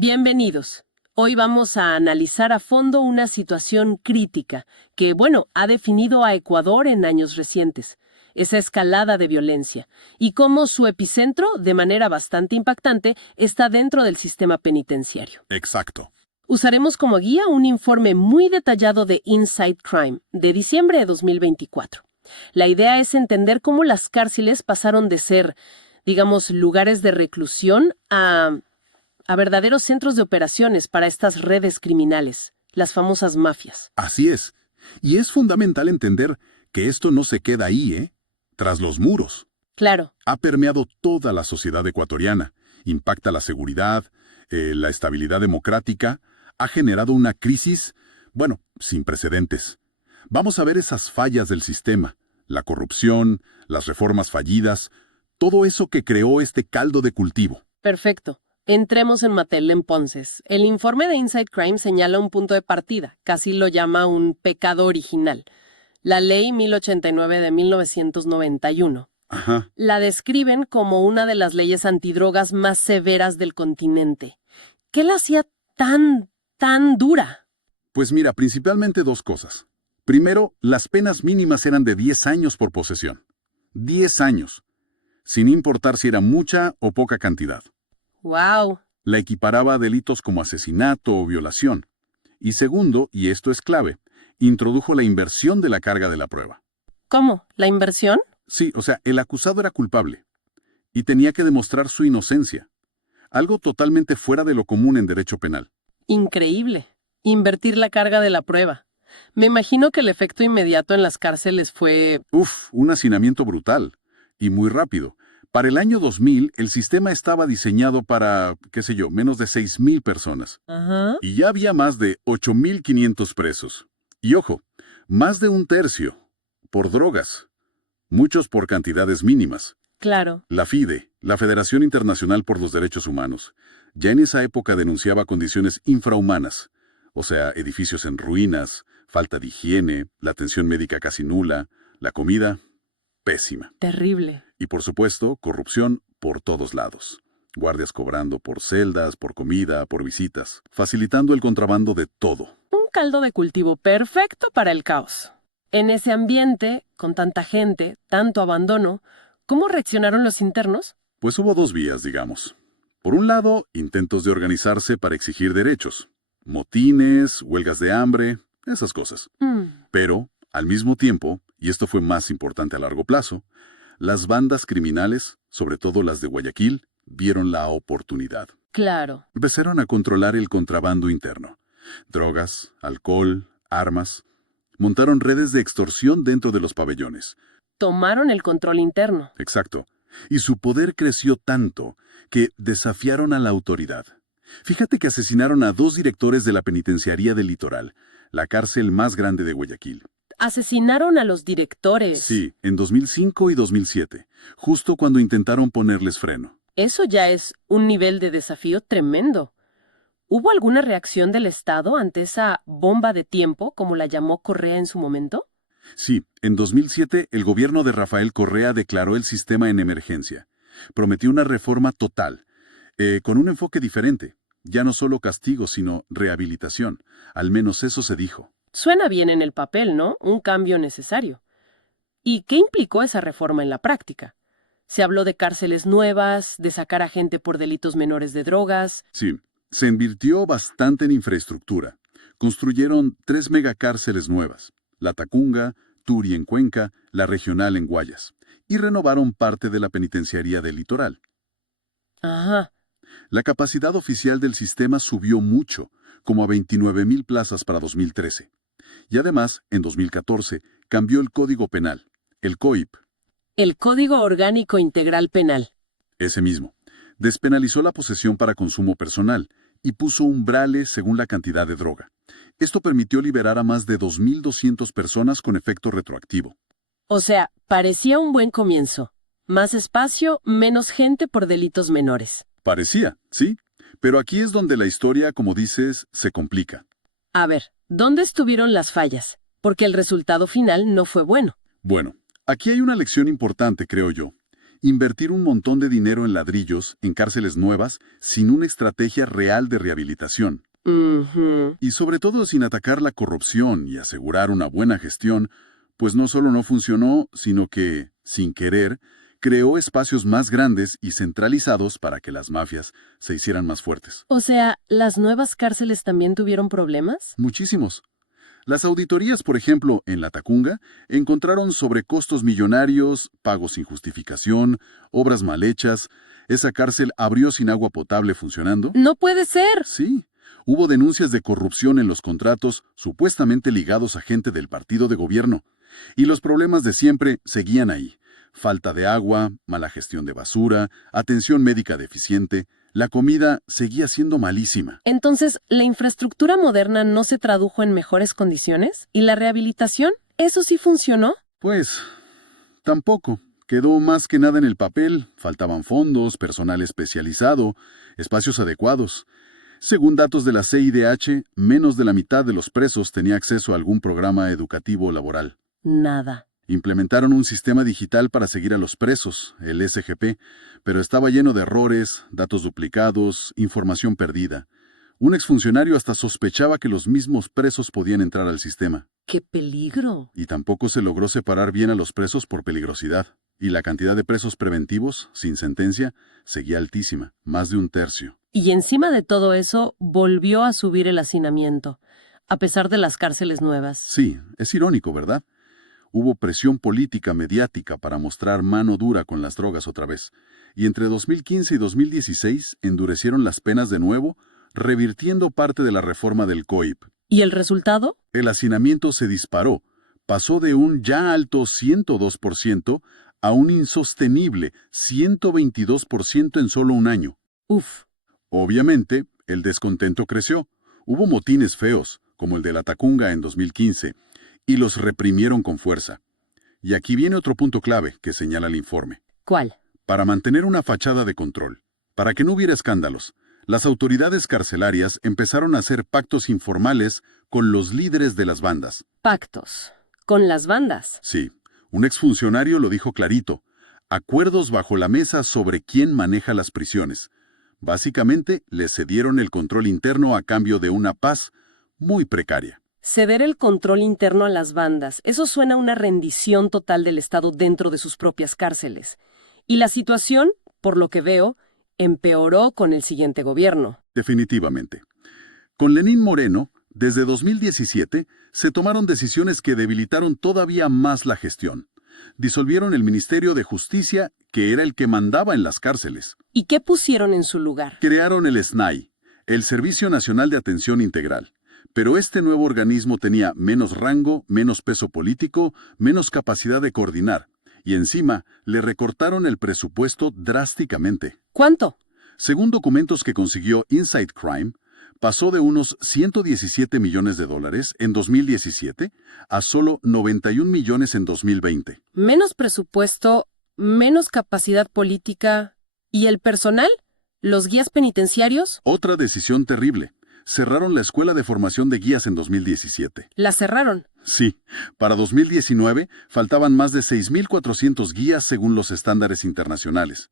Bienvenidos. Hoy vamos a analizar a fondo una situación crítica que, ha definido a Ecuador en años recientes, esa escalada de violencia, y cómo su epicentro, de manera bastante impactante, está dentro del sistema penitenciario. Exacto. Usaremos como guía un informe muy detallado de Inside Crime, de diciembre de 2024. La idea es entender cómo las cárceles pasaron de ser, digamos, lugares de reclusión a verdaderos centros de operaciones para estas redes criminales, las famosas mafias. Así es. Y es fundamental entender que esto no se queda ahí, tras los muros. Claro. Ha permeado toda la sociedad ecuatoriana, impacta la seguridad, la estabilidad democrática, ha generado una crisis, sin precedentes. Vamos a ver esas fallas del sistema, la corrupción, las reformas fallidas, todo eso que creó este caldo de cultivo. Perfecto. Entremos en materia entonces. El informe de Inside Crime señala un punto de partida, casi lo llama un pecado original. La Ley 1089 de 1991. Ajá. La describen como una de las leyes antidrogas más severas del continente. ¿Qué la hacía tan dura? Pues mira, principalmente dos cosas. Primero, las penas mínimas eran de 10 años por posesión. 10 años, sin importar si era mucha o poca cantidad. ¡Wow! La equiparaba a delitos como asesinato o violación. Y segundo, y esto es clave, introdujo la inversión de la carga de la prueba. ¿Cómo? ¿La inversión? Sí, o sea, el acusado era culpable y tenía que demostrar su inocencia. Algo totalmente fuera de lo común en derecho penal. Increíble. Invertir la carga de la prueba. Me imagino que el efecto inmediato en las cárceles fue... Un hacinamiento brutal y muy rápido. Para el año 2000, el sistema estaba diseñado para, menos de 6,000 personas. Ajá. Y ya había más de 8,500 presos. Y ojo, más de un tercio por drogas. Muchos por cantidades mínimas. Claro. La FIDE, la Federación Internacional por los Derechos Humanos, ya en esa época denunciaba condiciones infrahumanas. O sea, edificios en ruinas, falta de higiene, la atención médica casi nula, la comida pésima. Terrible. Y por supuesto, corrupción por todos lados. Guardias cobrando por celdas, por comida, por visitas, facilitando el contrabando de todo. Un caldo de cultivo perfecto para el caos. En ese ambiente, con tanta gente, tanto abandono, ¿cómo reaccionaron los internos? Pues hubo dos vías, digamos. Por un lado, intentos de organizarse para exigir derechos. Motines, huelgas de hambre, esas cosas. Pero, al mismo tiempo, y esto fue más importante a largo plazo, las bandas criminales, sobre todo las de Guayaquil, vieron la oportunidad. Claro. Empezaron a controlar el contrabando interno. Drogas, alcohol, armas. Montaron redes de extorsión dentro de los pabellones. Tomaron el control interno. Exacto. Y su poder creció tanto que desafiaron a la autoridad. Fíjate que asesinaron a 2 directores de la penitenciaría del Litoral, la cárcel más grande de Guayaquil. Asesinaron a los directores. Sí, en 2005 y 2007, justo cuando intentaron ponerles freno. Eso ya es un nivel de desafío tremendo. ¿Hubo alguna reacción del Estado ante esa bomba de tiempo, como la llamó Correa en su momento? Sí, en 2007 el gobierno de Rafael Correa declaró el sistema en emergencia. Prometió una reforma total, con un enfoque diferente. Ya no solo castigo, sino rehabilitación. Al menos eso se dijo. Suena bien en el papel, ¿no? Un cambio necesario. ¿Y qué implicó esa reforma en la práctica? Se habló de cárceles nuevas, de sacar a gente por delitos menores de drogas. Sí, se invirtió bastante en infraestructura. Construyeron 3 megacárceles nuevas, la Tacunga, Turi en Cuenca, la regional en Guayas, y renovaron parte de la penitenciaría del Litoral. Ajá. La capacidad oficial del sistema subió mucho, como a 29,000 plazas para 2013. Y además, en 2014, cambió el Código Penal, el COIP. El Código Orgánico Integral Penal. Ese mismo. Despenalizó la posesión para consumo personal y puso umbrales según la cantidad de droga. Esto permitió liberar a más de 2,200 personas con efecto retroactivo. O sea, parecía un buen comienzo. Más espacio, menos gente por delitos menores. Parecía, sí. Pero aquí es donde la historia, como dices, se complica. A ver, ¿dónde estuvieron las fallas? Porque el resultado final no fue bueno. Bueno, aquí hay una lección importante, creo yo. Invertir un montón de dinero en ladrillos, en cárceles nuevas, sin una estrategia real de rehabilitación. Ujú. Y sobre todo sin atacar la corrupción y asegurar una buena gestión, pues no solo no funcionó, sino que, sin querer, creó espacios más grandes y centralizados para que las mafias se hicieran más fuertes. O sea, ¿las nuevas cárceles también tuvieron problemas? Muchísimos. Las auditorías, por ejemplo, en La Tacunga, encontraron sobrecostos millonarios, pagos sin justificación, obras mal hechas. Esa cárcel abrió sin agua potable funcionando. ¡No puede ser! Sí, hubo denuncias de corrupción en los contratos supuestamente ligados a gente del partido de gobierno. Y los problemas de siempre seguían ahí. Falta de agua, mala gestión de basura, atención médica deficiente. La comida seguía siendo malísima. Entonces, ¿la infraestructura moderna no se tradujo en mejores condiciones? ¿Y la rehabilitación? ¿Eso sí funcionó? Pues, tampoco. Quedó más que nada en el papel. Faltaban fondos, personal especializado, espacios adecuados. Según datos de la CIDH, menos de la mitad de los presos tenía acceso a algún programa educativo o laboral. Nada. Implementaron un sistema digital para seguir a los presos, el SGP, pero estaba lleno de errores, datos duplicados, información perdida. Un exfuncionario hasta sospechaba que los mismos presos podían entrar al sistema. ¡Qué peligro! Y tampoco se logró separar bien a los presos por peligrosidad. Y la cantidad de presos preventivos, sin sentencia, seguía altísima, más de un tercio. Y encima de todo eso, volvió a subir el hacinamiento, a pesar de las cárceles nuevas. Sí, es irónico, ¿verdad? Hubo presión política mediática para mostrar mano dura con las drogas otra vez, y entre 2015 y 2016 endurecieron las penas de nuevo, revirtiendo parte de la reforma del COIP. ¿Y el resultado? El hacinamiento se disparó, pasó de un ya alto 102% a un insostenible 122% en solo un año. Uf. Obviamente, el descontento creció. Hubo motines feos, como el de La Tacunga en 2015, y los reprimieron con fuerza. Y aquí viene otro punto clave que señala el informe. ¿Cuál? Para mantener una fachada de control, para que no hubiera escándalos, las autoridades carcelarias empezaron a hacer pactos informales con los líderes de las bandas. Pactos. ¿Con las bandas? Sí, un exfuncionario lo dijo clarito. Acuerdos bajo la mesa sobre quién maneja las prisiones. Básicamente, les cedieron el control interno a cambio de una paz muy precaria. Ceder el control interno a las bandas, eso suena a una rendición total del Estado dentro de sus propias cárceles. Y la situación, por lo que veo, empeoró con el siguiente gobierno. Definitivamente. Con Lenín Moreno, desde 2017, se tomaron decisiones que debilitaron todavía más la gestión. Disolvieron el Ministerio de Justicia, que era el que mandaba en las cárceles. ¿Y qué pusieron en su lugar? Crearon el SNAI, el Servicio Nacional de Atención Integral. Pero este nuevo organismo tenía menos rango, menos peso político, menos capacidad de coordinar. Y encima, le recortaron el presupuesto drásticamente. ¿Cuánto? Según documentos que consiguió Inside Crime, pasó de unos $117 millones en 2017 a solo 91 millones en 2020. Menos presupuesto, menos capacidad política. ¿Y el personal? ¿Los guías penitenciarios? Otra decisión terrible. Cerraron la Escuela de Formación de Guías en 2017. La cerraron. Sí, para 2019 faltaban más de 6.400 guías según los estándares internacionales.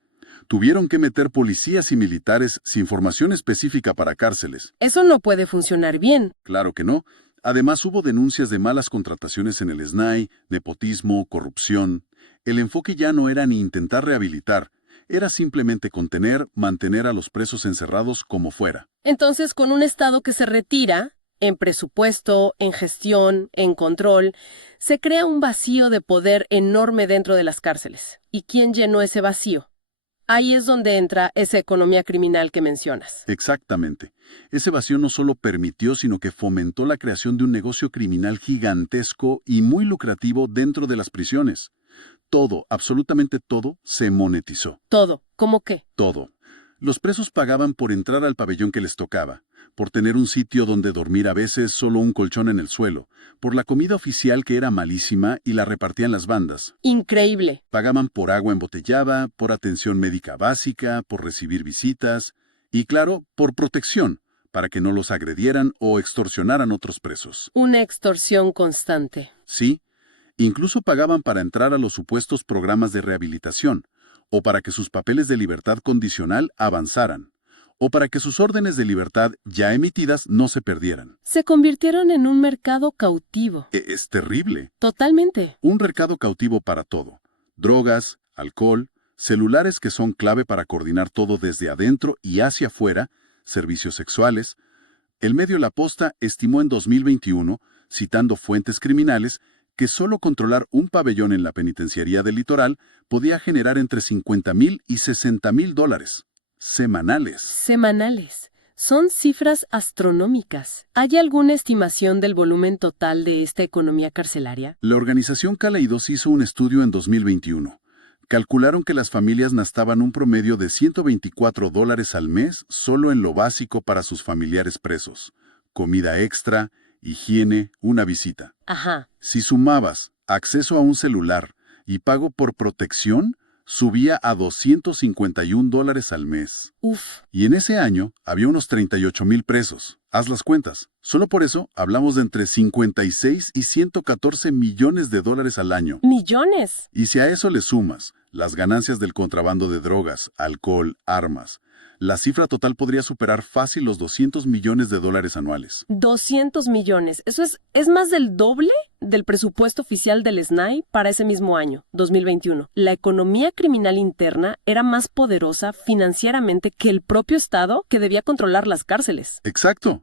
Tuvieron que meter policías y militares sin formación específica para cárceles. Eso no puede funcionar bien. Claro que no. Además hubo denuncias de malas contrataciones en el SNAI, nepotismo, corrupción. El enfoque ya no era ni intentar rehabilitar, era simplemente contener, mantener a los presos encerrados como fuera. Entonces, con un Estado que se retira, en presupuesto, en gestión, en control, se crea un vacío de poder enorme dentro de las cárceles. ¿Y quién llenó ese vacío? Ahí es donde entra esa economía criminal que mencionas. Exactamente. Ese vacío no solo permitió, sino que fomentó la creación de un negocio criminal gigantesco y muy lucrativo dentro de las prisiones. Todo, absolutamente todo, se monetizó. Todo. ¿Cómo qué? Todo. Los presos pagaban por entrar al pabellón que les tocaba, por tener un sitio donde dormir a veces solo un colchón en el suelo, por la comida oficial que era malísima y la repartían las bandas. Increíble. Pagaban por agua embotellada, por atención médica básica, por recibir visitas y, claro, por protección, para que no los agredieran o extorsionaran otros presos. Una extorsión constante. Sí, incluso pagaban para entrar a los supuestos programas de rehabilitación, o para que sus papeles de libertad condicional avanzaran, o para que sus órdenes de libertad ya emitidas no se perdieran. Se convirtieron en un mercado cautivo. Es terrible. Totalmente. Un mercado cautivo para todo. Drogas, alcohol, celulares que son clave para coordinar todo desde adentro y hacia afuera, servicios sexuales. El medio La Posta estimó en 2021, citando fuentes criminales, que solo controlar un pabellón en la penitenciaría del Litoral podía generar entre $50,000 y $60,000 semanales. Semanales. Son cifras astronómicas. ¿Hay alguna estimación del volumen total de esta economía carcelaria? La organización Caleidos hizo un estudio en 2021. Calcularon que las familias gastaban un promedio de $124 al mes solo en lo básico para sus familiares presos. Comida extra, higiene, una visita. Ajá. Si sumabas acceso a un celular y pago por protección, subía a $251 al mes. Uf. Y en ese año había unos 38,000 presos. Haz las cuentas. Solo por eso hablamos de entre 56 y $114 millones al año. ¡Millones! Y si a eso le sumas las ganancias del contrabando de drogas, alcohol, armas, la cifra total podría superar fácil los $200 millones anuales. 200 millones. Eso es más del doble del presupuesto oficial del SNAI para ese mismo año, 2021. La economía criminal interna era más poderosa financieramente que el propio Estado que debía controlar las cárceles. Exacto.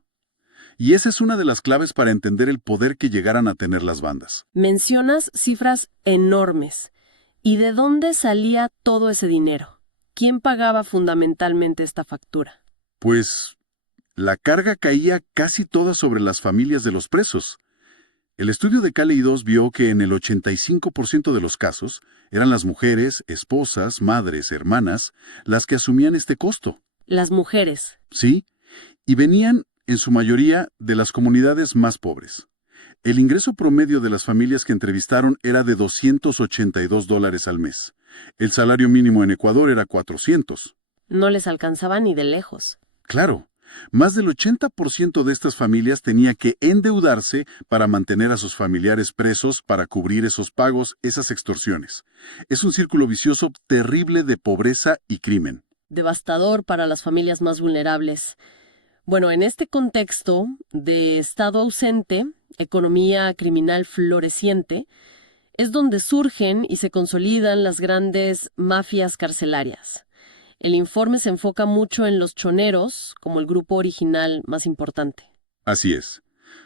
Y esa es una de las claves para entender el poder que llegaran a tener las bandas. Mencionas cifras enormes. ¿Y de dónde salía todo ese dinero? ¿Quién pagaba fundamentalmente esta factura? Pues la carga caía casi toda sobre las familias de los presos. El estudio de Caleidos vio que en el 85% de los casos eran las mujeres, esposas, madres, hermanas, las que asumían este costo. Las mujeres. Sí, y venían, en su mayoría, de las comunidades más pobres. El ingreso promedio de las familias que entrevistaron era de $282 al mes. El salario mínimo en Ecuador era $400. No les alcanzaba ni de lejos. Claro, más del 80% de estas familias tenía que endeudarse para mantener a sus familiares presos para cubrir esos pagos, esas extorsiones. Es un círculo vicioso terrible de pobreza y crimen. Devastador para las familias más vulnerables. Bueno, en este contexto de Estado ausente, economía criminal floreciente, es donde surgen y se consolidan las grandes mafias carcelarias. El informe se enfoca mucho en los choneros, como el grupo original más importante. Así es.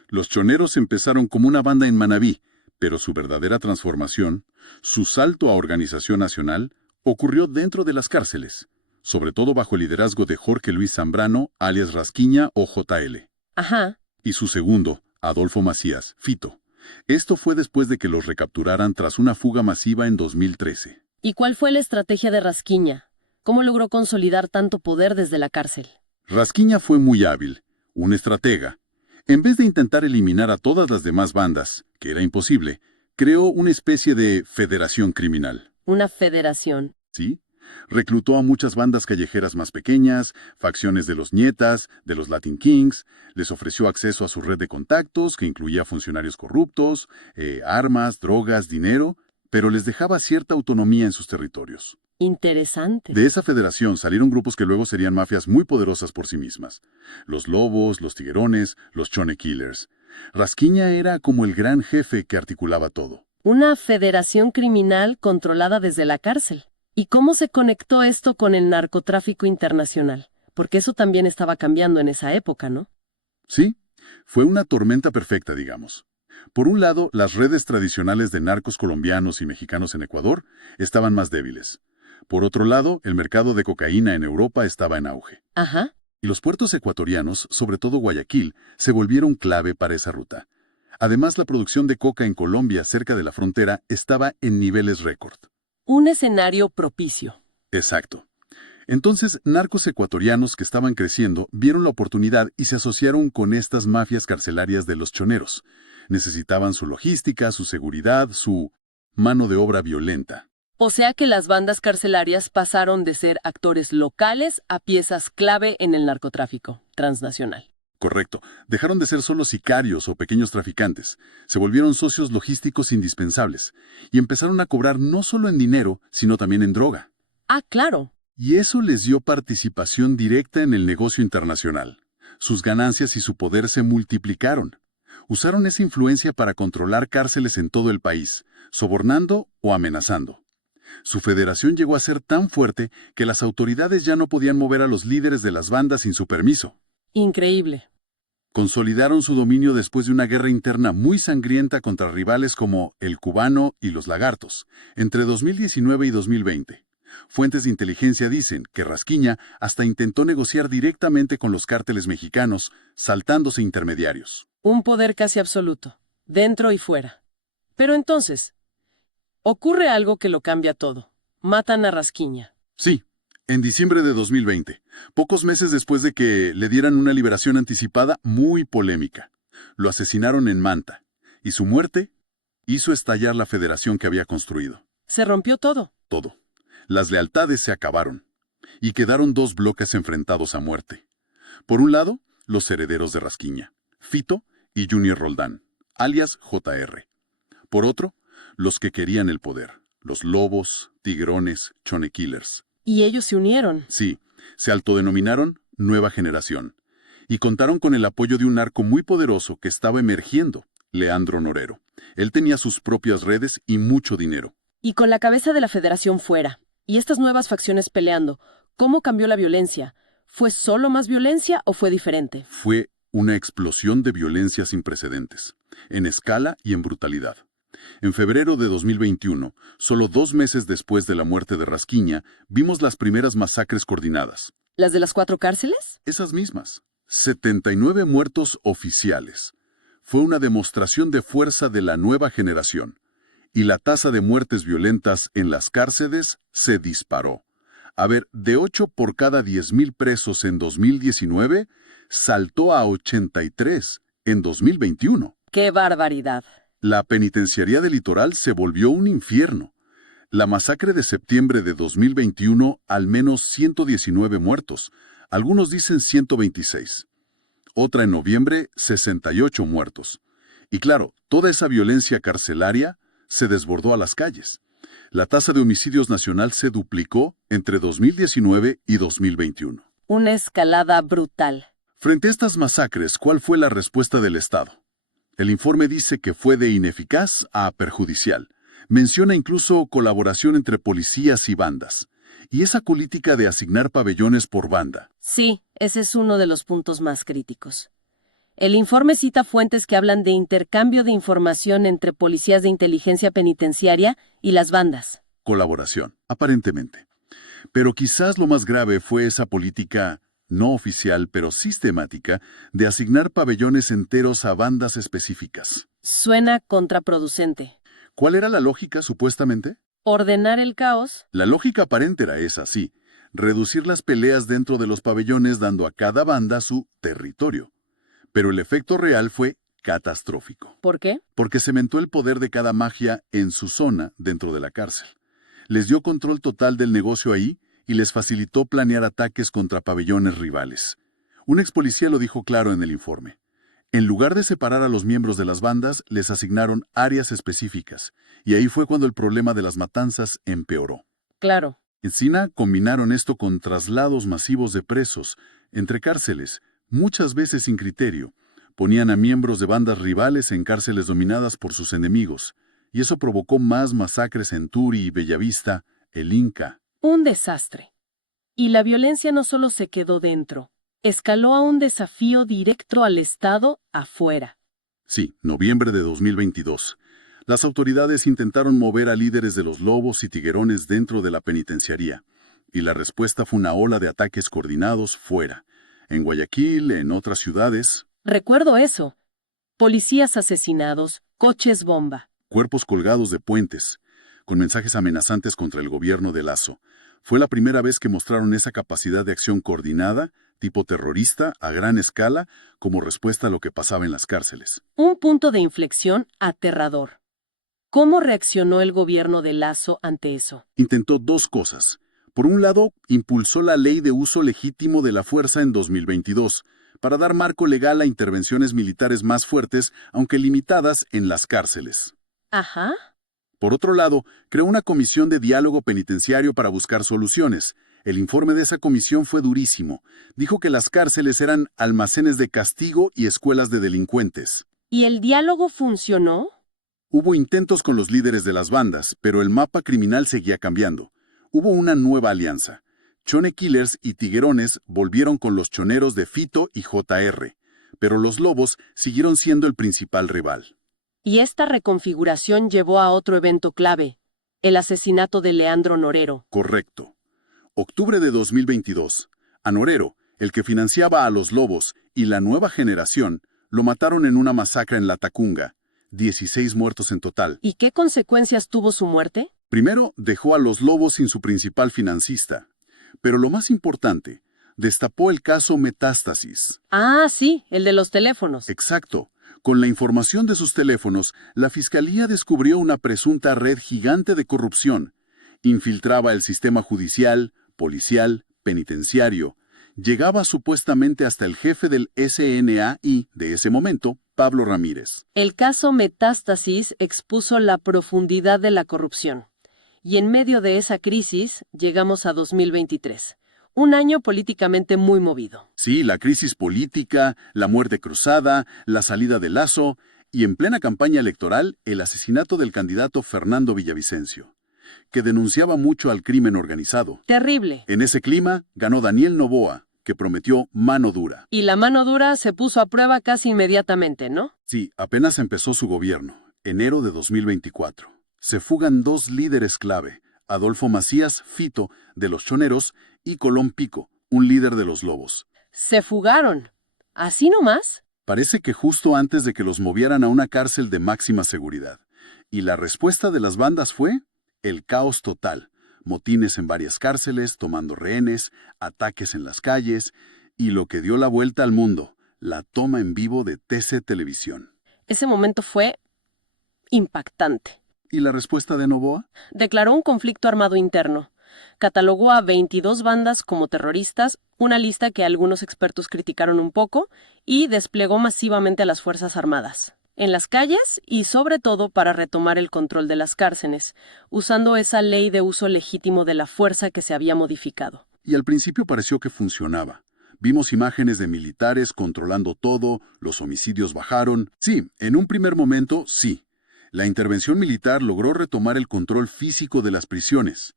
Los choneros empezaron como una banda en Manabí, pero su verdadera transformación, su salto a organización nacional, ocurrió dentro de las cárceles, sobre todo bajo el liderazgo de Jorge Luis Zambrano, alias Rasquiña o JL. Ajá. Y su segundo, Adolfo Macías, Fito. Esto fue después de que los recapturaran tras una fuga masiva en 2013. ¿Y cuál fue la estrategia de Rasquiña? ¿Cómo logró consolidar tanto poder desde la cárcel? Rasquiña fue muy hábil, un estratega. En vez de intentar eliminar a todas las demás bandas, que era imposible, creó una especie de federación criminal. Una federación. ¿Sí? Reclutó a muchas bandas callejeras más pequeñas, facciones de los Nietas, de los Latin Kings, les ofreció acceso a su red de contactos, que incluía funcionarios corruptos, armas, drogas, dinero, pero les dejaba cierta autonomía en sus territorios. Interesante. De esa federación salieron grupos que luego serían mafias muy poderosas por sí mismas. Los Lobos, los Tiguerones, los Chone Killers. Rasquiña era como el gran jefe que articulaba todo. Una federación criminal controlada desde la cárcel. ¿Y cómo se conectó esto con el narcotráfico internacional? Porque eso también estaba cambiando en esa época, ¿no? Sí, fue una tormenta perfecta, digamos. Por un lado, las redes tradicionales de narcos colombianos y mexicanos en Ecuador estaban más débiles. Por otro lado, el mercado de cocaína en Europa estaba en auge. Ajá. Y los puertos ecuatorianos, sobre todo Guayaquil, se volvieron clave para esa ruta. Además, la producción de coca en Colombia, cerca de la frontera, estaba en niveles récord. Un escenario propicio. Exacto. Entonces, narcos ecuatorianos que estaban creciendo vieron la oportunidad y se asociaron con estas mafias carcelarias de los choneros. Necesitaban su logística, su seguridad, su mano de obra violenta. O sea que las bandas carcelarias pasaron de ser actores locales a piezas clave en el narcotráfico transnacional. Correcto. Dejaron de ser solo sicarios o pequeños traficantes. Se volvieron socios logísticos indispensables y empezaron a cobrar no solo en dinero, sino también en droga. Ah, claro. Y eso les dio participación directa en el negocio internacional. Sus ganancias y su poder se multiplicaron. Usaron esa influencia para controlar cárceles en todo el país, sobornando o amenazando. Su federación llegó a ser tan fuerte que las autoridades ya no podían mover a los líderes de las bandas sin su permiso. Increíble. Consolidaron su dominio después de una guerra interna muy sangrienta contra rivales como el Cubano y los Lagartos, entre 2019 y 2020. Fuentes de inteligencia dicen que Rasquiña hasta intentó negociar directamente con los cárteles mexicanos, saltándose intermediarios. Un poder casi absoluto, dentro y fuera. Pero entonces, ocurre algo que lo cambia todo. Matan a Rasquiña. Sí, en diciembre de 2020, pocos meses después de que le dieran una liberación anticipada muy polémica. Lo asesinaron en Manta, y su muerte hizo estallar la federación que había construido. Se rompió todo. Todo. Las lealtades se acabaron, y quedaron dos bloques enfrentados a muerte. Por un lado, los herederos de Rasquiña, Fito y Junior Roldán, alias JR. Por otro, los que querían el poder, los Lobos, Tigrones, Chone Killers. Y ellos se unieron. Sí, se autodenominaron Nueva Generación, y contaron con el apoyo de un narco muy poderoso que estaba emergiendo, Leandro Norero. Él tenía sus propias redes y mucho dinero. Y con la cabeza de la federación fuera, y estas nuevas facciones peleando, ¿cómo cambió la violencia? ¿Fue solo más violencia o fue diferente? Fue una explosión de violencia sin precedentes, en escala y en brutalidad. En febrero de 2021, solo 2 meses después de la muerte de Rasquiña, vimos las primeras masacres coordinadas. ¿Las de las 4 cárceles? Esas mismas. 79 muertos oficiales. Fue una demostración de fuerza de la nueva generación. Y la tasa de muertes violentas en las cárceles se disparó. A ver, de 8 por cada 10,000 presos en 2019, saltó a 83 en 2021. ¡Qué barbaridad! La penitenciaría del Litoral se volvió un infierno. La masacre de septiembre de 2021, al menos 119 muertos. Algunos dicen 126. Otra en noviembre, 68 muertos. Y claro, toda esa violencia carcelaria se desbordó a las calles. La tasa de homicidios nacional se duplicó entre 2019 y 2021. Una escalada brutal. Frente a estas masacres, ¿cuál fue la respuesta del Estado? El informe dice que fue de ineficaz a perjudicial. Menciona incluso colaboración entre policías y bandas. Y esa política de asignar pabellones por banda. Sí, ese es uno de los puntos más críticos. El informe cita fuentes que hablan de intercambio de información entre policías de inteligencia penitenciaria y las bandas. Colaboración, aparentemente. Pero quizás lo más grave fue esa política no oficial, pero sistemática, de asignar pabellones enteros a bandas específicas. Suena contraproducente. ¿Cuál era la lógica, supuestamente? Ordenar el caos. La lógica aparente era esa, sí. Reducir las peleas dentro de los pabellones dando a cada banda su territorio. Pero el efecto real fue catastrófico. ¿Por qué? Porque cementó el poder de cada magia en su zona dentro de la cárcel. Les dio control total del negocio ahí y les facilitó planear ataques contra pabellones rivales. Un ex policía lo dijo claro en el informe. En lugar de separar a los miembros de las bandas, les asignaron áreas específicas, y ahí fue cuando el problema de las matanzas empeoró. Claro. En Sina combinaron esto con traslados masivos de presos entre cárceles, muchas veces sin criterio. Ponían a miembros de bandas rivales en cárceles dominadas por sus enemigos, y eso provocó más masacres en Turi y Bellavista, el Inca. Un desastre. Y la violencia no solo se quedó dentro, escaló a un desafío directo al Estado afuera. Sí, noviembre de 2022. Las autoridades intentaron mover a líderes de los Lobos y Tiguerones dentro de la penitenciaría, y la respuesta fue una ola de ataques coordinados fuera. En Guayaquil, en otras ciudades. Recuerdo eso. Policías asesinados, coches bomba. Cuerpos colgados de puentes, con mensajes amenazantes contra el gobierno de Lazo. Fue la primera vez que mostraron esa capacidad de acción coordinada, tipo terrorista, a gran escala, como respuesta a lo que pasaba en las cárceles. Un punto de inflexión aterrador. ¿Cómo reaccionó el gobierno de Lazo ante eso? Intentó 2 cosas. Por un lado, impulsó la Ley de Uso Legítimo de la Fuerza en 2022, para dar marco legal a intervenciones militares más fuertes, aunque limitadas, en las cárceles. Ajá. Por otro lado, creó una comisión de diálogo penitenciario para buscar soluciones. El informe de esa comisión fue durísimo. Dijo que las cárceles eran almacenes de castigo y escuelas de delincuentes. ¿Y el diálogo funcionó? Hubo intentos con los líderes de las bandas, pero el mapa criminal seguía cambiando. Hubo una nueva alianza. Chone Killers y Tiguerones volvieron con los choneros de Fito y JR, pero los Lobos siguieron siendo el principal rival. Y esta reconfiguración llevó a otro evento clave, el asesinato de Leandro Norero. Correcto. Octubre de 2022. A Norero, el que financiaba a los Lobos y la nueva generación, lo mataron en una masacre en La Tacunga. 16 muertos en total. ¿Y qué consecuencias tuvo su muerte? Primero, dejó a los Lobos sin su principal financista. Pero lo más importante, destapó el caso Metástasis. Ah, sí, el de los teléfonos. Exacto. Con la información de sus teléfonos, la Fiscalía descubrió una presunta red gigante de corrupción. Infiltraba el sistema judicial, policial, penitenciario. Llegaba supuestamente hasta el jefe del SNAI de ese momento, Pablo Ramírez. El caso Metástasis expuso la profundidad de la corrupción. Y en medio de esa crisis, llegamos a 2023. Un año políticamente muy movido. Sí, la crisis política, la muerte cruzada, la salida de Lazo y en plena campaña electoral, el asesinato del candidato Fernando Villavicencio, que denunciaba mucho al crimen organizado. Terrible. En ese clima, ganó Daniel Noboa, que prometió mano dura. Y la mano dura se puso a prueba casi inmediatamente, ¿no? Sí, apenas empezó su gobierno, enero de 2024. Se fugan dos líderes clave, Adolfo Macías, Fito, de los Choneros, y Colón Pico, un líder de los Lobos. Se fugaron. ¿Así nomás? Parece que justo antes de que los movieran a una cárcel de máxima seguridad. Y la respuesta de las bandas fue el caos total. Motines en varias cárceles, tomando rehenes, ataques en las calles, y lo que dio la vuelta al mundo, la toma en vivo de TC Televisión. Ese momento fue impactante. ¿Y la respuesta de Noboa? Declaró un conflicto armado interno. Catalogó a 22 bandas como terroristas, una lista que algunos expertos criticaron un poco, y desplegó masivamente a las Fuerzas Armadas en las calles y sobre todo para retomar el control de las cárceles, usando esa ley de uso legítimo de la fuerza que se había modificado. Y al principio pareció que funcionaba. Vimos imágenes de militares controlando todo, los homicidios bajaron. Sí, en un primer momento, sí. La intervención militar logró retomar el control físico de las prisiones.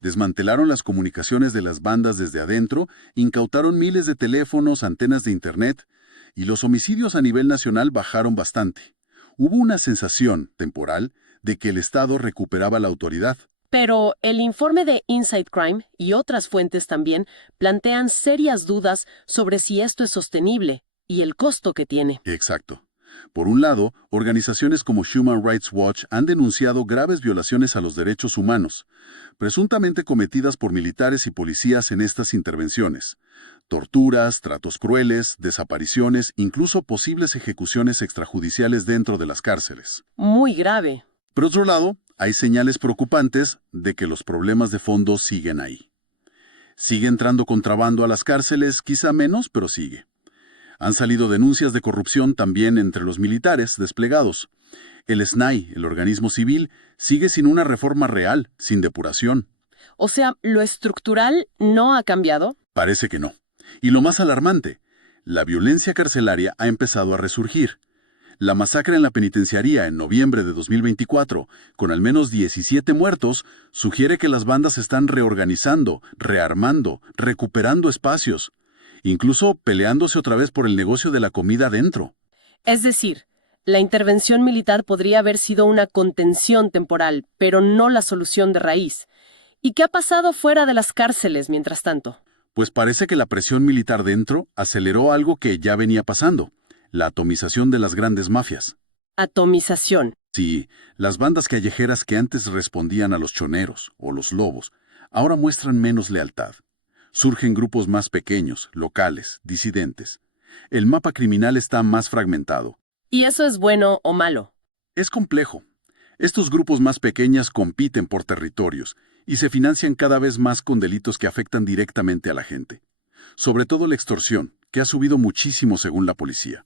Desmantelaron las comunicaciones de las bandas desde adentro, incautaron miles de teléfonos, antenas de internet, y los homicidios a nivel nacional bajaron bastante. Hubo una sensación, temporal, de que el Estado recuperaba la autoridad. Pero el informe de Inside Crime y otras fuentes también plantean serias dudas sobre si esto es sostenible y el costo que tiene. Exacto. Por un lado, organizaciones como Human Rights Watch han denunciado graves violaciones a los derechos humanos, presuntamente cometidas por militares y policías en estas intervenciones. Torturas, tratos crueles, desapariciones, incluso posibles ejecuciones extrajudiciales dentro de las cárceles. Muy grave. Por otro lado, hay señales preocupantes de que los problemas de fondo siguen ahí. Sigue entrando contrabando a las cárceles, quizá menos, pero sigue. Han salido denuncias de corrupción también entre los militares desplegados. El SNAI, el organismo civil, sigue sin una reforma real, sin depuración. O sea, ¿lo estructural no ha cambiado? Parece que no. Y lo más alarmante, la violencia carcelaria ha empezado a resurgir. La masacre en la penitenciaría en noviembre de 2024, con al menos 17 muertos, sugiere que las bandas se están reorganizando, rearmando, recuperando espacios, incluso peleándose otra vez por el negocio de la comida adentro. Es decir, la intervención militar podría haber sido una contención temporal, pero no la solución de raíz. ¿Y qué ha pasado fuera de las cárceles mientras tanto? Pues parece que la presión militar dentro aceleró algo que ya venía pasando, la atomización de las grandes mafias. Atomización. Sí, las bandas callejeras que antes respondían a los choneros o los lobos, ahora muestran menos lealtad. Surgen grupos más pequeños, locales, disidentes. El mapa criminal está más fragmentado. ¿Y eso es bueno o malo? Es complejo. Estos grupos más pequeños compiten por territorios y se financian cada vez más con delitos que afectan directamente a la gente. Sobre todo la extorsión, que ha subido muchísimo según la policía.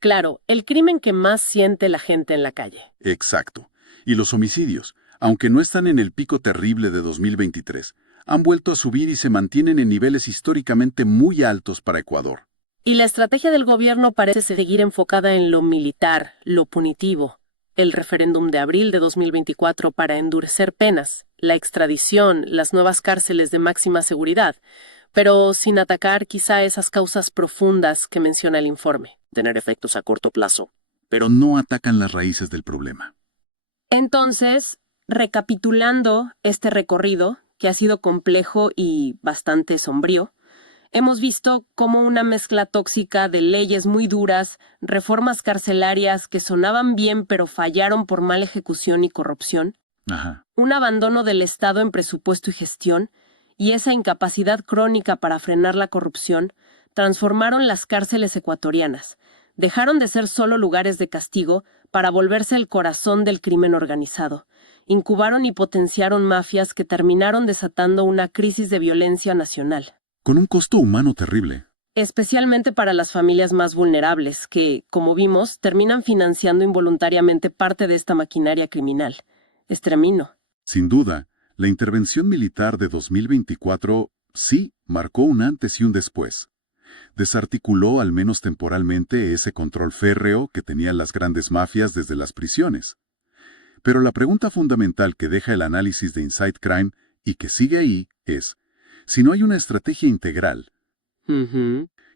Claro, el crimen que más siente la gente en la calle. Exacto. Y los homicidios. Aunque no están en el pico terrible de 2023, han vuelto a subir y se mantienen en niveles históricamente muy altos para Ecuador. Y la estrategia del gobierno parece seguir enfocada en lo militar, lo punitivo. El referéndum de abril de 2024 para endurecer penas, la extradición, las nuevas cárceles de máxima seguridad, pero sin atacar quizá esas causas profundas que menciona el informe. Tener efectos a corto plazo. Pero no atacan las raíces del problema. Entonces, recapitulando este recorrido, que ha sido complejo y bastante sombrío, hemos visto cómo una mezcla tóxica de leyes muy duras, reformas carcelarias que sonaban bien pero fallaron por mala ejecución y corrupción, un abandono del Estado en presupuesto y gestión, y esa incapacidad crónica para frenar la corrupción, transformaron las cárceles ecuatorianas. Dejaron de ser solo lugares de castigo para volverse el corazón del crimen organizado. Incubaron y potenciaron mafias que terminaron desatando una crisis de violencia nacional. Con un costo humano terrible. Especialmente para las familias más vulnerables, que, como vimos, terminan financiando involuntariamente parte de esta maquinaria criminal. Extremino. Sin duda, la intervención militar de 2024 sí marcó un antes y un después. Desarticuló, al menos temporalmente, ese control férreo que tenían las grandes mafias desde las prisiones. Pero la pregunta fundamental que deja el análisis de Inside Crime y que sigue ahí es, si no hay una estrategia integral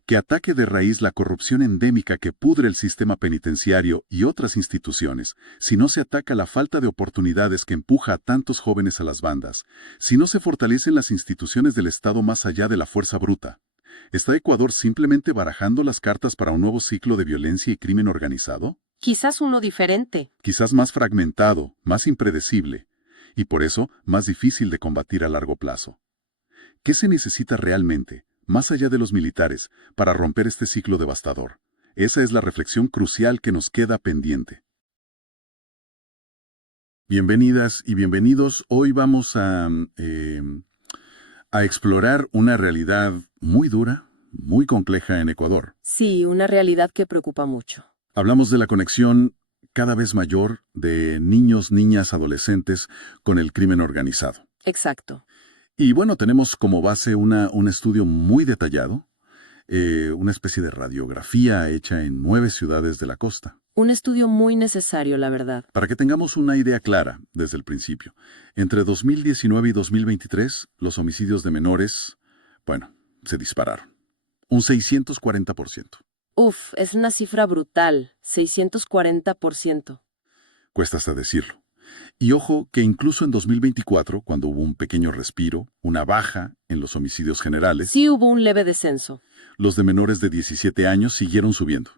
que ataque de raíz la corrupción endémica que pudre el sistema penitenciario y otras instituciones, si no se ataca la falta de oportunidades que empuja a tantos jóvenes a las bandas, si no se fortalecen las instituciones del Estado más allá de la fuerza bruta, ¿está Ecuador simplemente barajando las cartas para un nuevo ciclo de violencia y crimen organizado? Quizás uno diferente. Quizás más fragmentado, más impredecible, y por eso más difícil de combatir a largo plazo. ¿Qué se necesita realmente, más allá de los militares, para romper este ciclo devastador? Esa es la reflexión crucial que nos queda pendiente. Bienvenidas y bienvenidos. Hoy vamos a explorar una realidad muy dura, muy compleja en Ecuador. Sí, una realidad que preocupa mucho. Hablamos de la conexión cada vez mayor de niños, niñas, adolescentes con el crimen organizado. Exacto. Y bueno, tenemos como base un estudio muy detallado, una especie de radiografía hecha en 9 ciudades de la costa. Un estudio muy necesario, la verdad. Para que tengamos una idea clara desde el principio, entre 2019 y 2023, los homicidios de menores, se dispararon. Un 640%. Uf, es una cifra brutal. 640%. Cuesta hasta decirlo. Y ojo que incluso en 2024, cuando hubo un pequeño respiro, una baja en los homicidios generales, sí hubo un leve descenso. Los de menores de 17 años siguieron subiendo.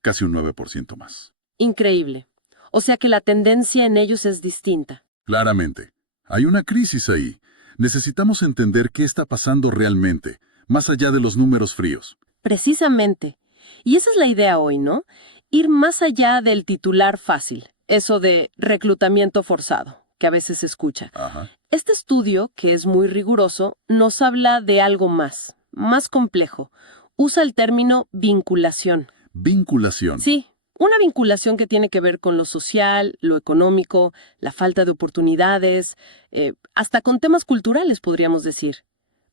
Casi un 9% más. Increíble. O sea que la tendencia en ellos es distinta. Claramente. Hay una crisis ahí. Necesitamos entender qué está pasando realmente, más allá de los números fríos. Precisamente. Y esa es la idea hoy, ¿no? Ir más allá del titular fácil, eso de reclutamiento forzado, que a veces se escucha. Ajá. Este estudio, que es muy riguroso, nos habla de algo más complejo. Usa el término vinculación. Vinculación. Sí, una vinculación que tiene que ver con lo social, lo económico, la falta de oportunidades, hasta con temas culturales, podríamos decir.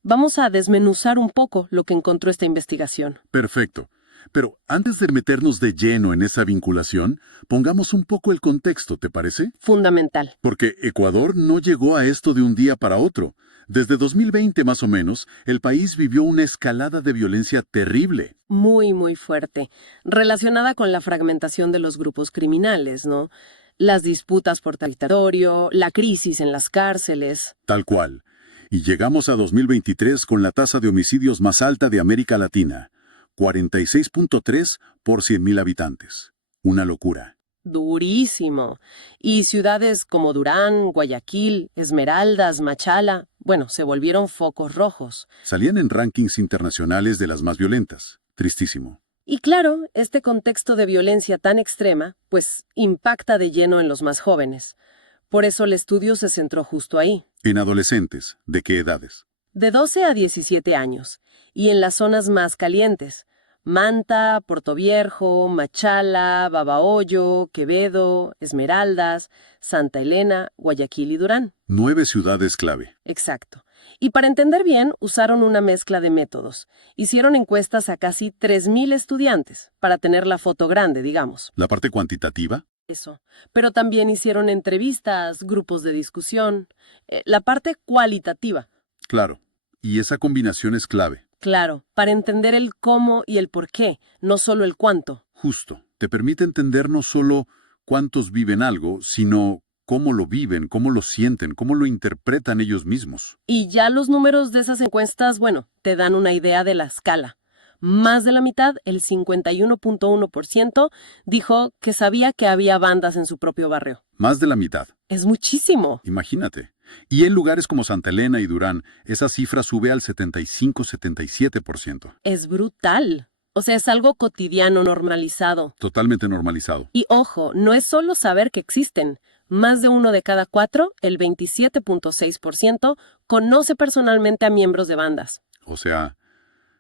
Vamos a desmenuzar un poco lo que encontró esta investigación. Perfecto. Pero antes de meternos de lleno en esa vinculación, pongamos un poco el contexto, ¿te parece? Fundamental. Porque Ecuador no llegó a esto de un día para otro. Desde 2020 más o menos, el país vivió una escalada de violencia terrible. Muy, muy fuerte. Relacionada con la fragmentación de los grupos criminales, ¿no? Las disputas por territorio, la crisis en las cárceles. Tal cual. Y llegamos a 2023 con la tasa de homicidios más alta de América Latina. 46.3 por 100.000 habitantes. Una locura. Durísimo. Y ciudades como Durán, Guayaquil, Esmeraldas, Machala, se volvieron focos rojos. Salían en rankings internacionales de las más violentas. Tristísimo. Y claro, este contexto de violencia tan extrema, impacta de lleno en los más jóvenes. Por eso el estudio se centró justo ahí. En adolescentes, ¿de qué edades? De 12 a 17 años. Y en las zonas más calientes. Manta, Portoviejo, Machala, Babahoyo, Quevedo, Esmeraldas, Santa Elena, Guayaquil y Durán. 9 ciudades clave. Exacto. Y para entender bien, usaron una mezcla de métodos. Hicieron encuestas a casi 3.000 estudiantes, para tener la foto grande, digamos. La parte cuantitativa. Eso. Pero también hicieron entrevistas, grupos de discusión. La parte cualitativa. Claro. Y esa combinación es clave. Claro, para entender el cómo y el por qué, no solo el cuánto. Justo. Te permite entender no solo cuántos viven algo, sino cómo lo viven, cómo lo sienten, cómo lo interpretan ellos mismos. Y ya los números de esas encuestas, bueno, te dan una idea de la escala. Más de la mitad, el 51.1%, dijo que sabía que había bandas en su propio barrio. Más de la mitad. Es muchísimo. Imagínate. Y en lugares como Santa Elena y Durán, esa cifra sube al 75-77%. Es brutal. O sea, es algo cotidiano, normalizado. Totalmente normalizado. Y ojo, no es solo saber que existen. Más de 1 de cada 4, el 27.6%, conoce personalmente a miembros de bandas. O sea,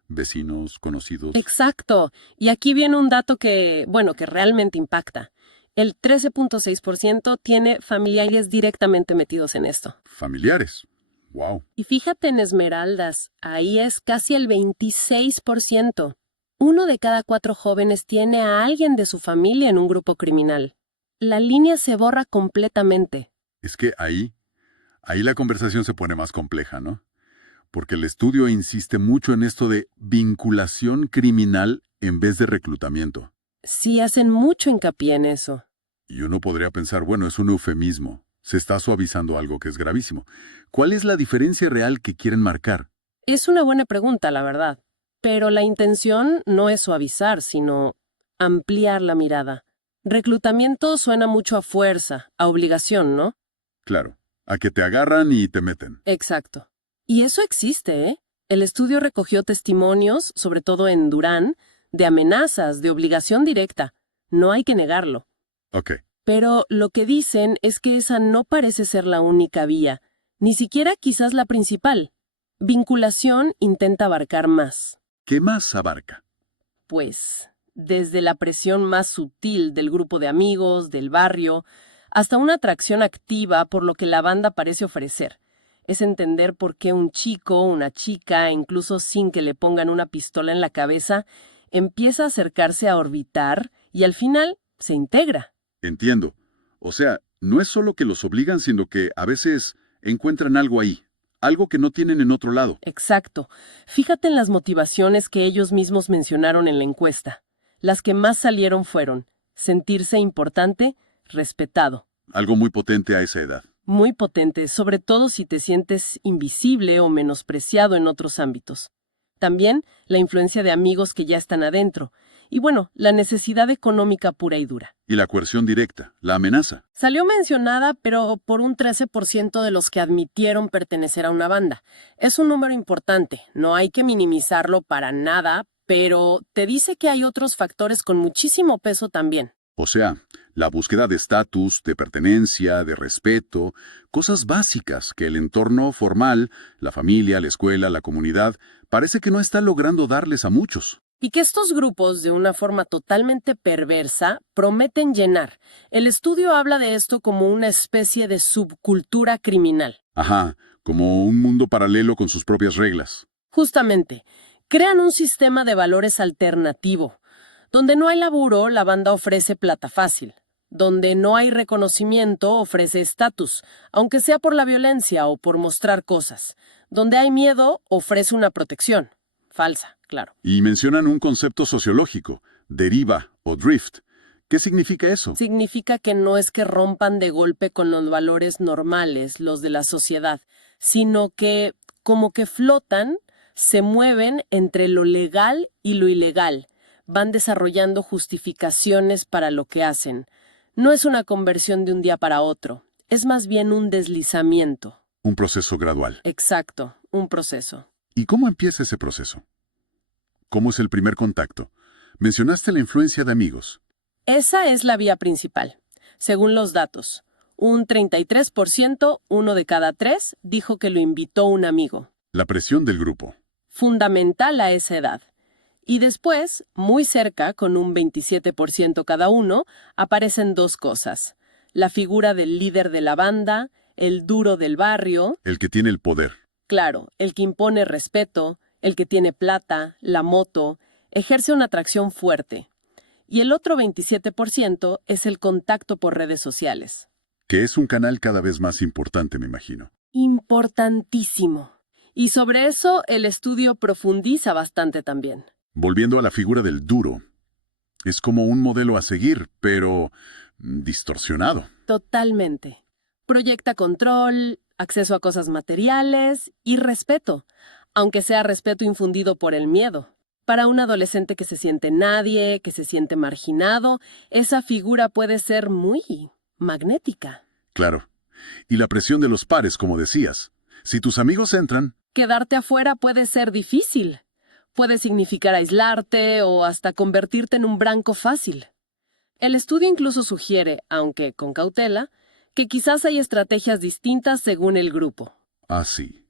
vecinos, conocidos. Exacto. Y aquí viene un dato que realmente impacta. El 13.6% tiene familiares directamente metidos en esto. Familiares. Wow. Y fíjate en Esmeraldas, ahí es casi el 26%. 1 de cada 4 jóvenes tiene a alguien de su familia en un grupo criminal. La línea se borra completamente. Es que ahí la conversación se pone más compleja, ¿no? Porque el estudio insiste mucho en esto de vinculación criminal en vez de reclutamiento. Sí, hacen mucho hincapié en eso. Y uno podría pensar, bueno, es un eufemismo. Se está suavizando algo que es gravísimo. ¿Cuál es la diferencia real que quieren marcar? Es una buena pregunta, la verdad. Pero la intención no es suavizar, sino ampliar la mirada. Reclutamiento suena mucho a fuerza, a obligación, ¿no? Claro, a que te agarran y te meten. Exacto. Y eso existe, ¿eh? El estudio recogió testimonios, sobre todo en Durán, de amenazas, de obligación directa. No hay que negarlo. Ok. Pero lo que dicen es que esa no parece ser la única vía, ni siquiera quizás la principal. Vinculación intenta abarcar más. ¿Qué más abarca? Pues, desde la presión más sutil del grupo de amigos, del barrio, hasta una atracción activa por lo que la banda parece ofrecer. Es entender por qué un chico, una chica, incluso sin que le pongan una pistola en la cabeza, empieza a acercarse a orbitar y al final se integra. Entiendo. O sea, no es solo que los obligan, sino que a veces encuentran algo ahí, algo que no tienen en otro lado. Exacto. Fíjate en las motivaciones que ellos mismos mencionaron en la encuesta. Las que más salieron fueron sentirse importante, respetado. Algo muy potente a esa edad. Muy potente, sobre todo si te sientes invisible o menospreciado en otros ámbitos. También la influencia de amigos que ya están adentro. Y bueno, la necesidad económica pura y dura. Y la coerción directa, la amenaza. Salió mencionada, pero por un 13% de los que admitieron pertenecer a una banda. Es un número importante, no hay que minimizarlo para nada, pero te dice que hay otros factores con muchísimo peso también. O sea, la búsqueda de estatus, de pertenencia, de respeto, cosas básicas que el entorno formal, la familia, la escuela, la comunidad, parece que no está logrando darles a muchos. Y que estos grupos, de una forma totalmente perversa, prometen llenar. El estudio habla de esto como una especie de subcultura criminal. Ajá, como un mundo paralelo con sus propias reglas. Justamente, crean un sistema de valores alternativo. Donde no hay laburo, la banda ofrece plata fácil. Donde no hay reconocimiento, ofrece estatus, aunque sea por la violencia o por mostrar cosas. Donde hay miedo, ofrece una protección. Falsa, claro. Y mencionan un concepto sociológico, deriva o drift. ¿Qué significa eso? Significa que no es que rompan de golpe con los valores normales, los de la sociedad, sino que como que flotan, se mueven entre lo legal y lo ilegal. Van desarrollando justificaciones para lo que hacen. No es una conversión de un día para otro, es más bien un deslizamiento. Un proceso gradual. Exacto, un proceso. ¿Y cómo empieza ese proceso? ¿Cómo es el primer contacto? Mencionaste la influencia de amigos. Esa es la vía principal. Según los datos, un 33%, 1 de cada 3, dijo que lo invitó un amigo. La presión del grupo. Fundamental a esa edad. Y después, muy cerca, con un 27% cada uno, aparecen dos cosas. La figura del líder de la banda, el duro del barrio, El que tiene el poder. claro, el que impone respeto, el que tiene plata, la moto, ejerce una atracción fuerte. Y el otro 27% es el contacto por redes sociales. Que es un canal cada vez más importante, me imagino. Importantísimo. Y sobre eso el estudio profundiza bastante también. Volviendo a la figura del duro. Es como un modelo a seguir, pero distorsionado. Totalmente. Proyecta control, acceso a cosas materiales y respeto, aunque sea respeto infundido por el miedo. Para un adolescente que se siente nadie, que se siente marginado, esa figura puede ser muy magnética. Claro. Y la presión de los pares, como decías. Si tus amigos entran, Quedarte afuera puede ser difícil. Puede significar aislarte o hasta convertirte en un blanco fácil. El estudio incluso sugiere, aunque con cautela, que quizás hay estrategias distintas según el grupo. así.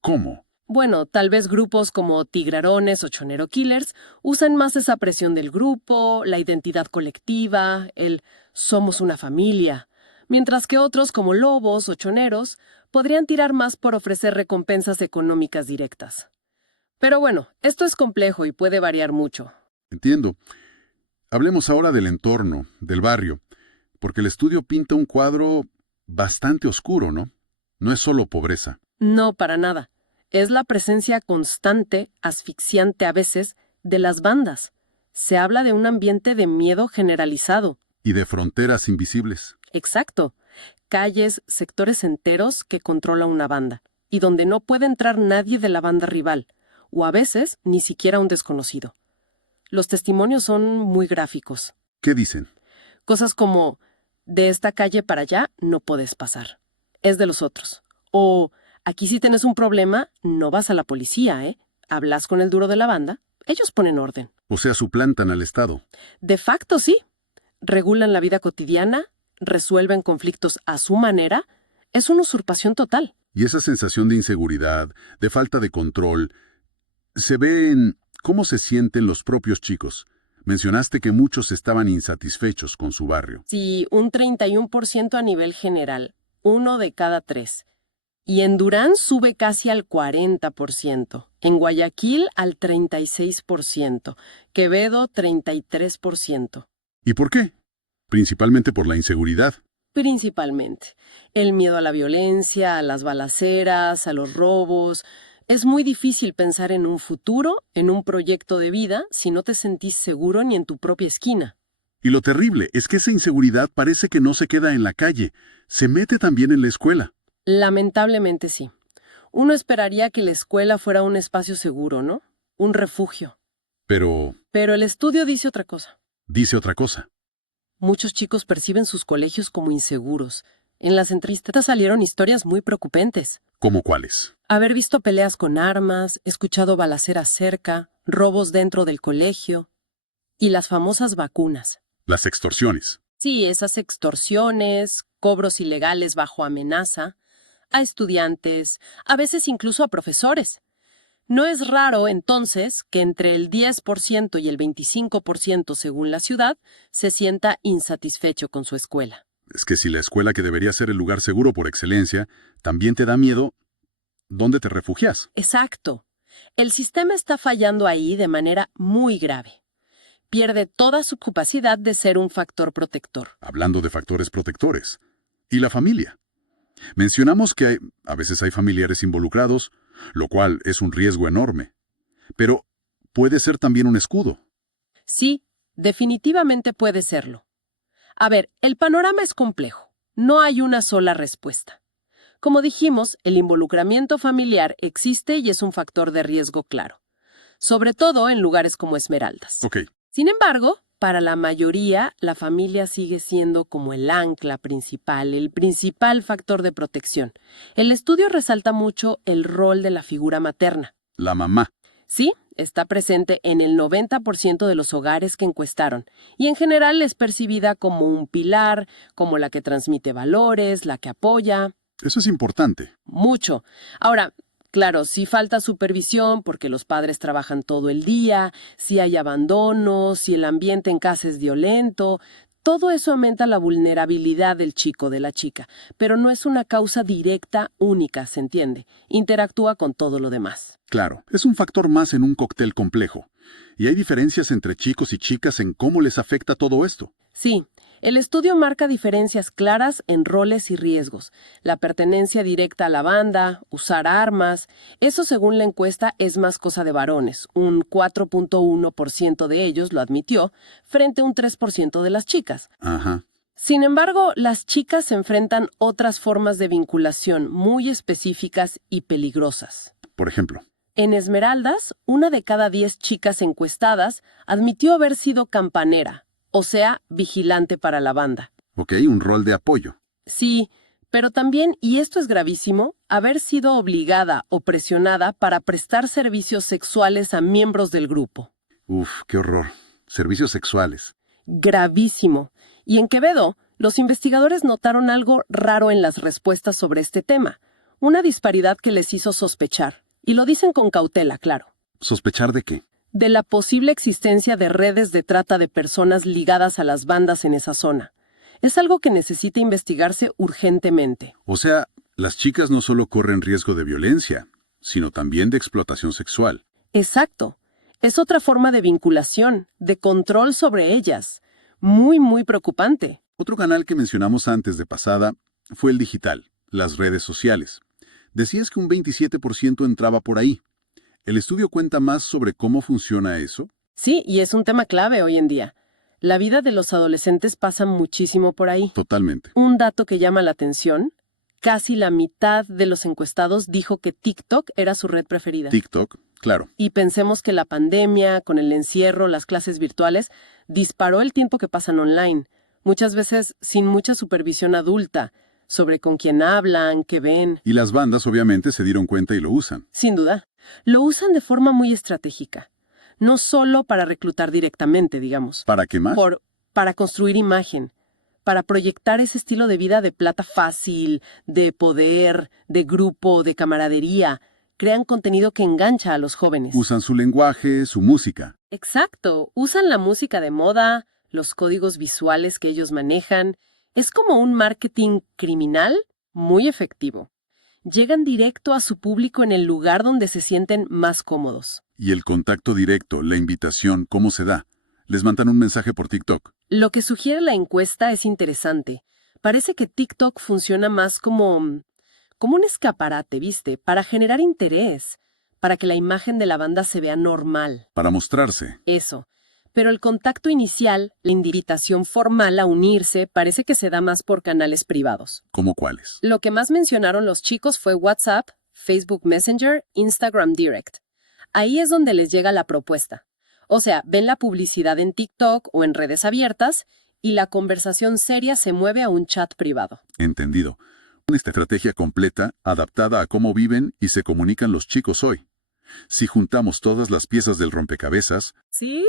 ¿Cómo? Bueno, tal vez grupos como Tigrarones o Chonero Killers usan más esa presión del grupo, la identidad colectiva, el somos una familia, mientras que otros como Lobos o Choneros podrían tirar más por ofrecer recompensas económicas directas. Pero bueno, esto es complejo y puede variar mucho. Entiendo. Hablemos ahora del entorno, del barrio, porque el estudio pinta un cuadro bastante oscuro, ¿no? No es solo pobreza. No, para nada. Es la presencia constante, asfixiante a veces, de las bandas. Se habla de un ambiente de miedo generalizado. Y de fronteras invisibles. Exacto. Calles, sectores enteros que controla una banda, y donde no puede entrar nadie de la banda rival, o a veces ni siquiera un desconocido. Los testimonios son muy gráficos. ¿Qué dicen? Cosas como, de esta calle para allá no puedes pasar. Es de los otros. O, aquí si tienes un problema, no vas a la policía, ¿eh? Hablas con el duro de la banda, ellos ponen orden. O sea, suplantan al Estado. De facto, sí. Regulan la vida cotidiana, resuelven conflictos a su manera. Es una usurpación total. Y esa sensación de inseguridad, de falta de control, se ve en cómo se sienten los propios chicos. Mencionaste que muchos estaban insatisfechos con su barrio. Sí, un 31% a nivel general, 1 de cada 3. Y en Durán sube casi al 40%, en Guayaquil al 36%, Quevedo 33%. ¿Y por qué? Principalmente por la inseguridad. Principalmente. El miedo a la violencia, a las balaceras, a los robos. Es muy difícil pensar en un futuro, en un proyecto de vida, si no te sentís seguro ni en tu propia esquina. Y lo terrible es que esa inseguridad parece que no se queda en la calle, se mete también en la escuela. Lamentablemente sí. Uno esperaría que la escuela fuera un espacio seguro, ¿no? Un refugio. Pero Pero el estudio dice otra cosa. dice otra cosa. Muchos chicos perciben sus colegios como inseguros. En las entrevistas salieron historias muy preocupantes. ¿Cómo cuáles? Haber visto peleas con armas, escuchado balaceras cerca, robos dentro del colegio. Y las famosas vacunas. Las extorsiones. Sí, esas extorsiones, cobros ilegales bajo amenaza, a estudiantes, a veces incluso a profesores. No es raro, entonces, que entre el 10% y el 25%, según la ciudad, se sienta insatisfecho con su escuela. Es que si la escuela, que debería ser el lugar seguro por excelencia, también te da miedo, ¿dónde te refugias? Exacto. El sistema está fallando ahí de manera muy grave. Pierde toda su capacidad de ser un factor protector. Hablando de factores protectores. Y la familia. Mencionamos que a veces hay familiares involucrados, lo cual es un riesgo enorme. Pero puede ser también un escudo. Sí, definitivamente puede serlo. A ver, el panorama es complejo. No hay una sola respuesta. Como dijimos, el involucramiento familiar existe y es un factor de riesgo claro, sobre todo en lugares como Esmeraldas. Ok, Sin embargo, para la mayoría, la familia sigue siendo como el ancla principal, el principal factor de protección. El estudio resalta mucho el rol de la figura materna. la mamá. Sí, está presente en el 90% de los hogares que encuestaron, y en general es percibida como un pilar, como la que transmite valores, la que apoya. Eso es importante. Mucho. Ahora, Claro, si falta supervisión porque los padres trabajan todo el día, si hay abandono, si el ambiente en casa es violento, todo eso aumenta la vulnerabilidad del chico o de la chica, pero no es una causa directa única, ¿se entiende? Interactúa con todo lo demás. Claro, es un factor más en un cóctel complejo. Y hay diferencias entre chicos y chicas en cómo les afecta todo esto. Sí, el estudio marca diferencias claras en roles y riesgos. La pertenencia directa a la banda, usar armas, eso según la encuesta es más cosa de varones. Un 4.1% de ellos lo admitió, frente a un 3% de las chicas. Ajá. Sin embargo, las chicas se enfrentan otras formas de vinculación muy específicas y peligrosas. Por ejemplo. En Esmeraldas, 1 de cada 10 chicas encuestadas admitió haber sido campanera, o sea, vigilante para la banda. Ok, un rol de apoyo. Sí, pero también, y esto es gravísimo, haber sido obligada o presionada para prestar servicios sexuales a miembros del grupo. Uf, qué horror. Servicios sexuales. Gravísimo. Y en Quevedo, los investigadores notaron algo raro en las respuestas sobre este tema, una disparidad que les hizo sospechar. Y lo dicen con cautela, claro. ¿Sospechar de qué? De la posible existencia de redes de trata de personas ligadas a las bandas en esa zona. Es algo que necesita investigarse urgentemente. O sea, las chicas no solo corren riesgo de violencia, sino también de explotación sexual. Exacto. Es otra forma de vinculación, de control sobre ellas. Muy, muy preocupante. Otro canal que mencionamos antes de pasada fue el digital, las redes sociales. Decías que un 27% entraba por ahí. ¿El estudio cuenta más sobre cómo funciona eso? Sí, y es un tema clave hoy en día. La vida de los adolescentes pasa muchísimo por ahí. Totalmente. Un dato que llama la atención, casi la mitad de los encuestados dijo que TikTok era su red preferida. TikTok, claro. Y pensemos que la pandemia, con el encierro, las clases virtuales, disparó el tiempo que pasan online, muchas veces sin mucha supervisión adulta, sobre con quién hablan, qué ven. Y las bandas obviamente se dieron cuenta y lo usan. Sin duda. Lo usan de forma muy estratégica. No solo para reclutar directamente, digamos. ¿Para qué más? Para construir imagen. Para proyectar ese estilo de vida de plata fácil, de poder, de grupo, de camaradería. Crean contenido que engancha a los jóvenes. Usan su lenguaje, su música. Exacto. Usan la música de moda, los códigos visuales que ellos manejan. Es como un marketing criminal muy efectivo. Llegan directo a su público en el lugar donde se sienten más cómodos. Y el contacto directo, la invitación, ¿cómo se da? Les mandan un mensaje por TikTok. Lo que sugiere la encuesta es interesante. Parece que TikTok funciona más como un escaparate, ¿viste? Para generar interés, para que la imagen de la banda se vea normal. Para mostrarse. Eso. Pero el contacto inicial, la invitación formal a unirse, parece que se da más por canales privados. ¿Cómo cuáles? Lo que más mencionaron los chicos fue WhatsApp, Facebook Messenger, Instagram Direct. Ahí es donde les llega la propuesta. O sea, ven la publicidad en TikTok o en redes abiertas y la conversación seria se mueve a un chat privado. Entendido. Una estrategia completa, adaptada a cómo viven y se comunican los chicos hoy. Si juntamos todas las piezas del rompecabezas... Sí.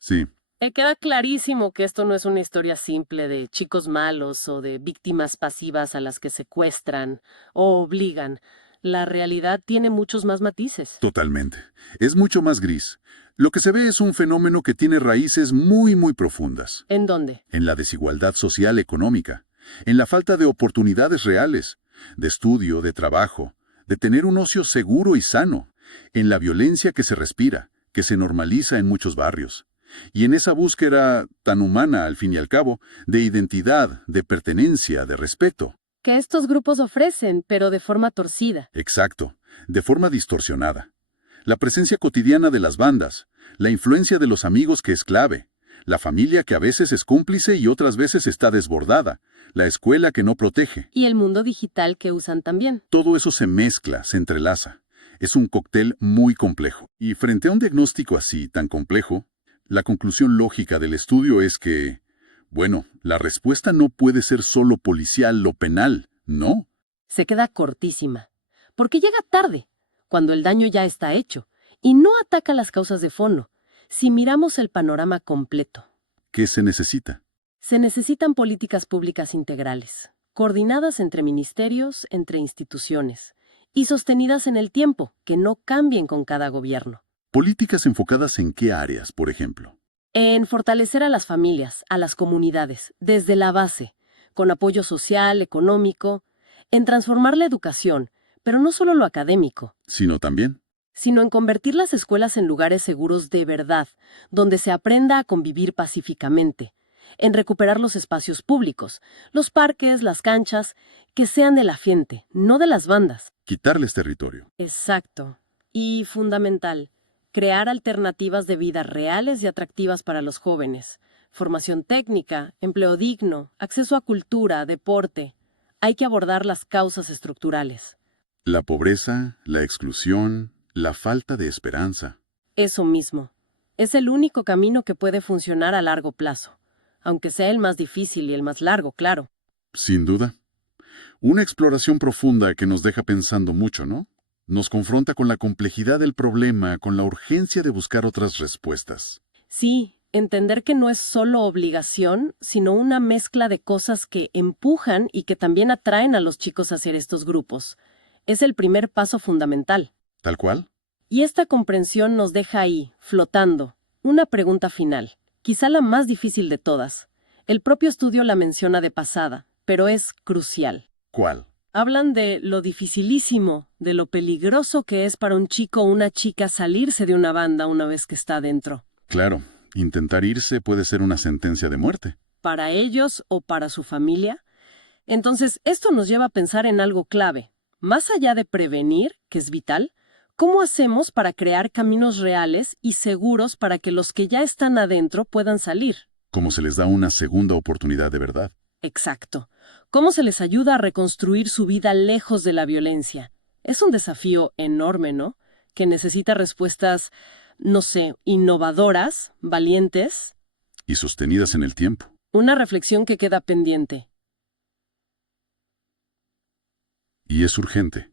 Sí. Queda clarísimo que esto no es una historia simple de chicos malos o de víctimas pasivas a las que secuestran o obligan. La realidad tiene muchos más matices. Totalmente. Es mucho más gris. Lo que se ve es un fenómeno que tiene raíces muy, muy profundas. ¿En dónde? En la desigualdad social económica, en la falta de oportunidades reales, de estudio, de trabajo, de tener un ocio seguro y sano, en la violencia que se respira, que se normaliza en muchos barrios. Y en esa búsqueda tan humana, al fin y al cabo, de identidad, de pertenencia, de respeto. Que estos grupos ofrecen, pero de forma torcida. Exacto, de forma distorsionada. La presencia cotidiana de las bandas, la influencia de los amigos que es clave, la familia que a veces es cómplice y otras veces está desbordada, la escuela que no protege. Y el mundo digital que usan también. Todo eso se mezcla, se entrelaza. Es un cóctel muy complejo. Y frente a un diagnóstico así, tan complejo, la conclusión lógica del estudio es que, bueno, la respuesta no puede ser solo policial o penal, ¿no? Se queda cortísima. Porque llega tarde, cuando el daño ya está hecho, y no ataca las causas de fondo. Si miramos el panorama completo. ¿Qué se necesita? Se necesitan políticas públicas integrales, coordinadas entre ministerios, entre instituciones, y sostenidas en el tiempo, que no cambien con cada gobierno. ¿Políticas enfocadas en qué áreas, por ejemplo? En fortalecer a las familias, a las comunidades, desde la base, con apoyo social, económico, en transformar la educación, pero no solo lo académico, Sino también. sino en convertir las escuelas en lugares seguros de verdad, donde se aprenda a convivir pacíficamente, en recuperar los espacios públicos, los parques, las canchas, que sean de la gente, no de las bandas. Quitarles territorio. Exacto. Y fundamental, crear alternativas de vida reales y atractivas para los jóvenes. Formación técnica, empleo digno, acceso a cultura, deporte. Hay que abordar las causas estructurales. La pobreza, la exclusión, la falta de esperanza. Eso mismo. Es el único camino que puede funcionar a largo plazo, aunque sea el más difícil y el más largo, claro. Sin duda. Una exploración profunda que nos deja pensando mucho, ¿no? Nos confronta con la complejidad del problema, con la urgencia de buscar otras respuestas. Sí, entender que no es solo obligación, sino una mezcla de cosas que empujan y que también atraen a los chicos a hacer estos grupos. Es el primer paso fundamental. ¿Tal cual? Y esta comprensión nos deja ahí, flotando, una pregunta final, quizá la más difícil de todas. El propio estudio la menciona de pasada, pero es crucial. ¿Cuál? Hablan de lo dificilísimo, de lo peligroso que es para un chico o una chica salirse de una banda una vez que está dentro. Claro, intentar irse puede ser una sentencia de muerte. Para ellos o para su familia. Entonces, esto nos lleva a pensar en algo clave. Más allá de prevenir, que es vital, ¿cómo hacemos para crear caminos reales y seguros para que los que ya están adentro puedan salir? Como se les da una segunda oportunidad de verdad. Exacto. ¿Cómo se les ayuda a reconstruir su vida lejos de la violencia? Es un desafío enorme, ¿no? Que necesita respuestas, no sé, innovadoras, valientes. Y sostenidas en el tiempo. Una reflexión que queda pendiente. Y es urgente.